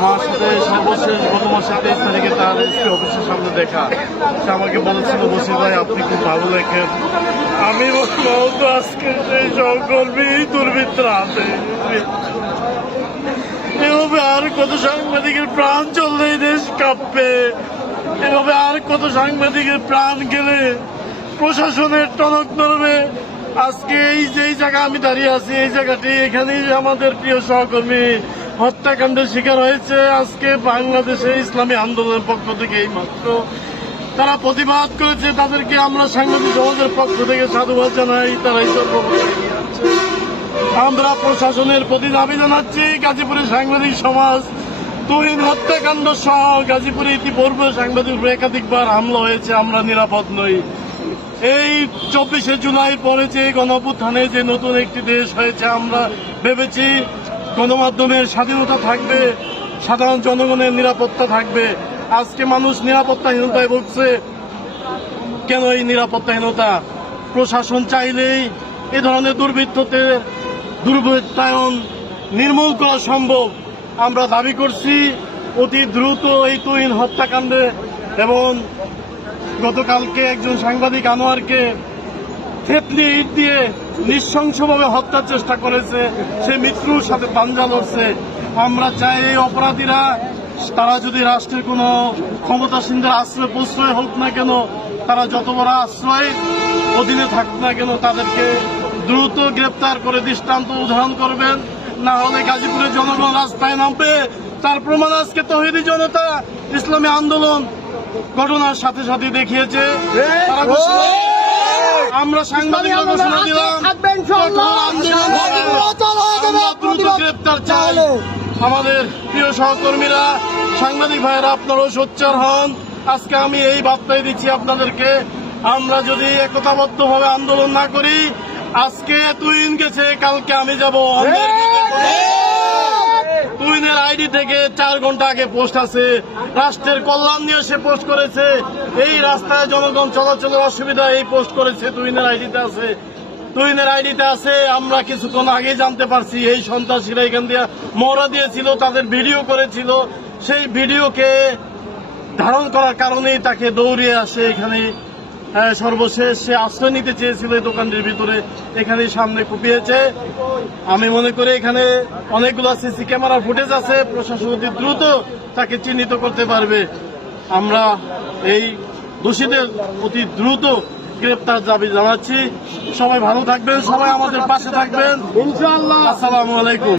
আমার সাথে সর্বশেষ গত মাসের 23 তারিখে তার এসপি অফিসের সামনে দেখা। সে আমাকে বলেছিল, বসির ভাই আপনি খুব ভালো লেখেন। আমি বলতো আজকে সেই সহকর্মী দুর্বৃত্তরা হাতে এভাবে আর কত সাংবাদিকের প্রাণ চললে দেশ কাঁপবে। এভাবে আর কত সাংবাদিকের প্রাণ গেলে প্রশাসনের টনক নড়বে। আজকে এই যে জায়গা আমি দাঁড়িয়ে আছি, এই জায়গাটি এখানেই আমাদের প্রিয় সহকর্মী হত্যাকাণ্ডের শিকার হয়েছে। আজকে বাংলাদেশে ইসলামী আন্দোলনের পক্ষ থেকে এই মাত্র তারা প্রতিবাদ করেছে। তাদেরকে আমরা সাংবাদিক সমাজের পক্ষ থেকে সাধুবাদ জানাই। তারাই সর্বপ্রথম এগিয়ে আছে। আমরা প্রশাসনের প্রতি দাবি জানাচ্ছি, গাজীপুরের সাংবাদিক সমাজ তুহিন হত্যাকাণ্ড সহ গাজীপুরে ইতিপূর্বে সাংবাদিক একাধিকবার হামলা হয়েছে। আমরা নিরাপদ নই। এই 24শে জুলাই পরে যে গণঅভ্যুত্থানে যে নতুন একটি দেশ হয়েছে, আমরা ভেবেছি গণমাধ্যমের স্বাধীনতা থাকবে, সাধারণ জনগণের নিরাপত্তা থাকবে। আজকে মানুষ নিরাপত্তাহীনতায় ভুগছে। কেন এই নিরাপত্তাহীনতা? প্রশাসন চাইলেই এ ধরনের দুর্বৃত্তায়ন নির্মূল করা সম্ভব। আমরা দাবি করছি অতি দ্রুত এই তুহিন হত্যাকাণ্ডে এবং গতকালকে একজন সাংবাদিক আনোয়ারকে থেতলি ইট দিয়ে নৃশংসভাবে হত্যার চেষ্টা করেছে, সে মৃত্যুর সাথে পাঞ্জা লড়ছে। আমরা চাই এই অপরাধীরা, তারা যদি রাষ্ট্রের কোনো ক্ষমতাসীনদের আশ্রয় প্রশ্রয় হোক না কেন, তারা যত বড় আশ্রয় অধীনে থাকুক না কেন, তাদেরকে দ্রুত গ্রেপ্তার করে দৃষ্টান্ত উদাহরণ করবেন। না হলে গাজীপুরের জনগণ রাস্তায় নামবে। তার প্রমাণ আজকে তৌহিদি জনতা ইসলামী আন্দোলন ঘটনার সাথে সাথে দেখিয়েছে। আমরা সাংবাদিক ঘোষণা দিলাম, দ্রুত গ্রেপ্তার চাই। আমাদের প্রিয় সহকর্মীরা, সাংবাদিক ভাইয়েরা, আপনারাও সোচ্চার হন। আজকে আমি এই বার্তাই দিচ্ছি আপনাদেরকে, আমরা যদি একতাবদ্ধভাবে আন্দোলন না করি, আজকে তুহিন গেছে, কালকে আমি যাব। তুহিনের আইডি থেকে 4 ঘন্টা আগে পোস্ট আছে, রাষ্ট্রের কল্যাণ নিয়ে সে পোস্ট করেছে। এই রাস্তায় জনগণ চলাচলের অসুবিধা এই পোস্ট করেছে, তুহিনের আইডিতে আছে। আমরা কিছুক্ষণ আগে জানতে পারছি এই সন্ত্রাসীরা এখান দিয়ে মহড়া দিয়েছিল, তাদের ভিডিও করেছিল। সেই ভিডিওকে ধারণ করার কারণেই তাকে দৌড়িয়ে আসে এখানে। সর্বশেষ সে আশ্রয় নিতে চেয়েছিল এই দোকানটির ভিতরে, এখানে সামনে কুপিয়েছে। আমি মনে করি এখানে অনেকগুলো সিসি ক্যামেরা ফুটেজ আছে, প্রশাসন অতি দ্রুত তাকে চিহ্নিত করতে পারবে। আমরা এই দোষীদের অতি দ্রুত গ্রেপ্তার দাবি জানাচ্ছি। সবাই ভালো থাকবেন, সবাই আমাদের পাশে থাকবেন ইনশাআল্লাহ। আসসালামু আলাইকুম।